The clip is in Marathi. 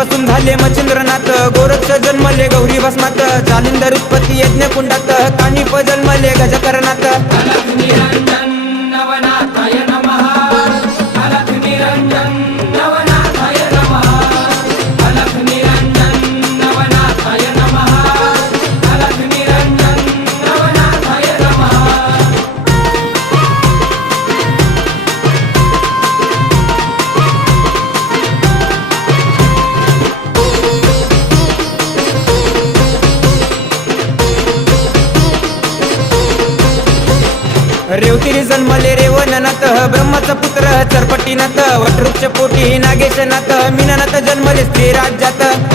पासून झाले मच्छिंद्रनाथ, गोरक्ष जन्मले गौरी भस्मात, जालिंदर उत्पत्ती यज्ञ कुंडात, कानिप जन्मले गजकरणात. अलख निरंजन नवनाथाय नमः, अलख निरंजन नवनाथाय नमः, अलख निरंजन नवनाथाय नमः, अलख निरंजन नवनाथाय नमः. रेवतिरी जन्मले रेवणनाथ, ब्रह्माचा पुत्र चरपटीनाथ, वटवृक्ष पोटी नागेशनाथ, मीननाथ जन्मले स्त्री राज्यात.